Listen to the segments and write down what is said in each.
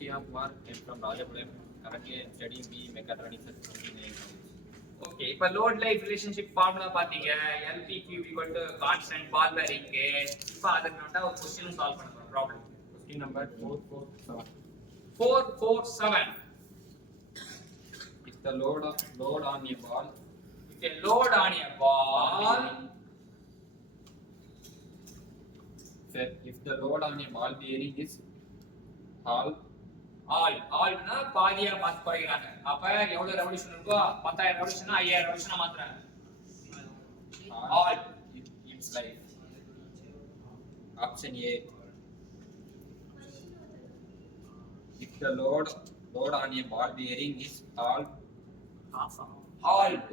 Christina Kumar came from Rajapuram. Currently, I am studying BE Mechatronics at Engineering College. Okay இப்போ load life relationship formula பாத்தீங்க LPQ equal to constant ball bearing இப்போ அதுக்கு வந்து ஒரு question solve பண்ண போறோம் problem Question number 447. 447 If the load on a ball if a load on a ball if the load on a ball bearing is ஆல்னா பாதியா மாத்தி குறைக்கிறாங்க. அப்ப எவ்வளவு revolution இருக்கோ 10000 ரெவல்யூஷன் 5000 ரெவல்யூஷனா மாத்துறாங்க. All its life. Option A. If the load on a ball bearing is all HALBED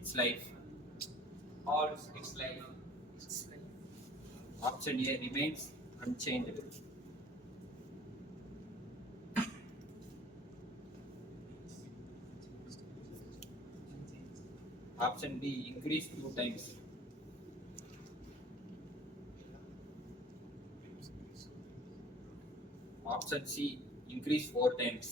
its life. all its life. Option A remains unchanged. Option B increase 2 times. Option C increase 4 times.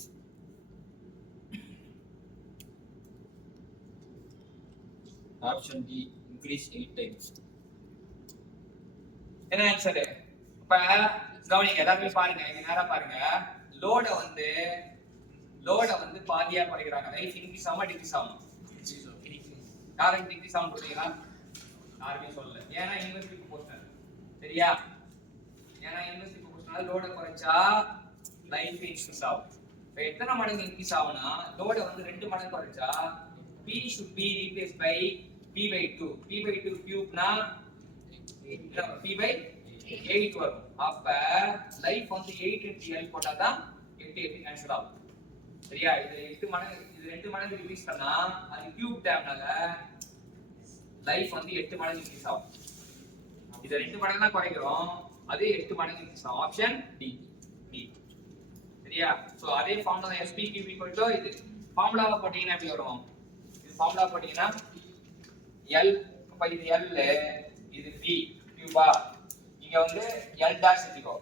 Option D increase 8 times. என்ன answer? இப்ப கவனிங்க எல்லாரும் பாருங்க இங்க நேரா பாருங்க. லோட வந்து பாதியா குறைக்கிறாங்க. Life increase ஆமா டிக்ரீஸ் ஆமா? யாரும் டிக்ரீஸ் ஆகும் சொல்றீங்களா? யாருமே சொல்லல. ஏன்னா இன்வெர்ஸ்லி ப்ரொபோர்ஷனல். சரியா? ஏன்னா இன்வெர்ஸ்லி ப்ரொபோர்ஷனல் லோட குறைச்சா லைஃப் இன்க்ரீஸ் ஆகும். இப்போ எத்தனை மடங்கு இன்க்ரீஸ் ஆகும்னா லோட வந்து 2 மடங்கு குறைச்சா P should be replaced by P/2. P/2 கியூப்னா P/8 வரும். அப்ப லைஃப் வந்து 8 into L போட்டா தான் 8 கேன்சல் ஆகும். சரியா? இது 8 மடங்கு இது 2 மடங்கு இன்க்ரீஸ் பண்ணா அது கியூப் டேர்ம்னால லைஃப் வந்து 8 மடங்கு இன்க்ரீஸ் ஆகும். இது 2 மடங்கு தான் குறைக்கிறோம். அது 8 மடங்கு இன்க்ரீஸ் ஆகும். Option D. சரியா? சோ அதே ஃபார்முலா தான் SPQ இது ஃபார்முலாவை போட்டீங்கன்னா எப்படி வரும்? இது ஃபார்முலா போட்டீங்கன்னா L அப்ப இது L இது P கியூபா இங்க வந்து L டாஷ் எடுத்துக்கோ.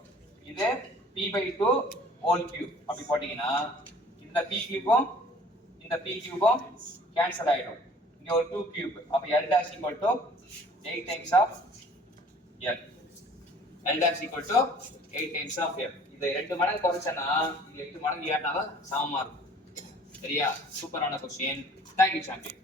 இது P/2 ஹோல் கியூப் அப்படி போட்டீங்கன்னா இந்த P கியூபும் இந்த P கியூபும் கேன்சல் ஆயிடும். இங்க ஒரு 2 கியூப் அப்ப L dash equal to 8 times of L. L dash equal to 8 times of L. இது 2 மடங்கு குறைச்சனா இது 8 மடங்கு ஏறினாதான் சமமா இருக்கும். சரியா? சூப்பரான क्वेश्चन. Thank you champion.